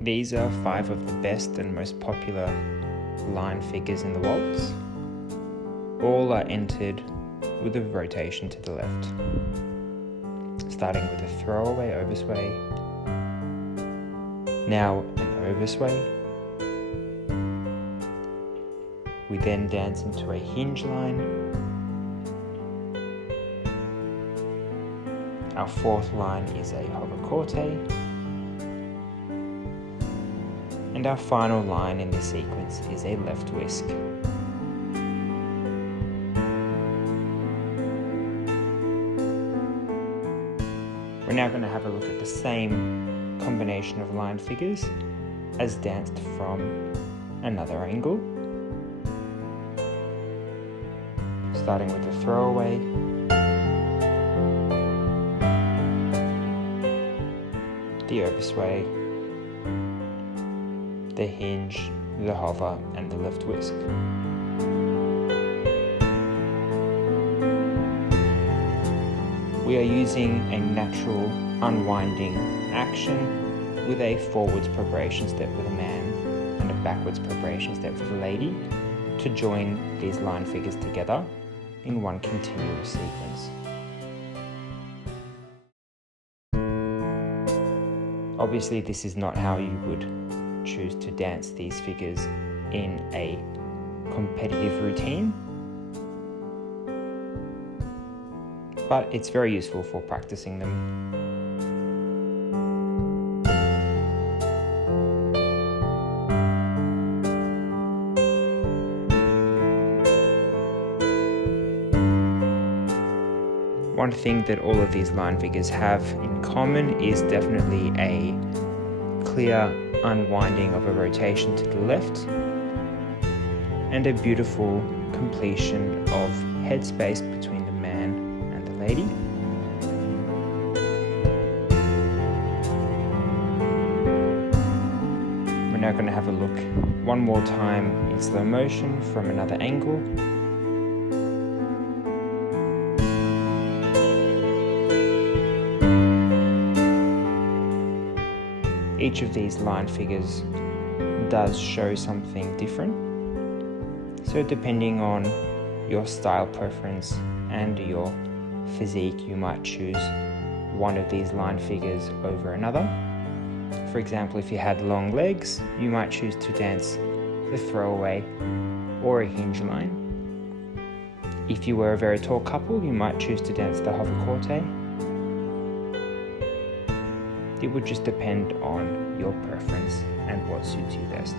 These are 5 of the best and most popular line figures in the waltz. All are entered with a rotation to the left, starting with a throwaway oversway, now an oversway. We then dance into a hinge line. Our 4th line is a hover corte. And our final line in this sequence is a left whisk. We're now going to have a look at the same combination of line figures as danced from another angle. Starting with the throwaway, the oversway, the hinge, the hover, and the left whisk. We are using a natural unwinding action with a forwards preparation step for the man and a backwards preparation step for the lady to join these line figures together in one continuous sequence. Obviously, this is not how you would choose to dance these figures in a competitive routine, but it's very useful for practicing them. One thing that all of these line figures have in common is definitely a clear unwinding of a rotation to the left and a beautiful completion of headspace between the man and the lady. We're now going to have a look one more time in slow motion from another angle. Each of these line figures does show something different. So depending on your style preference and your physique, you might choose one of these line figures over another. For example, if you had long legs, you might choose to dance the throwaway or a hinge line. If you were a very tall couple, you might choose to dance the hover corte. It would just depend on your preference and what suits you best.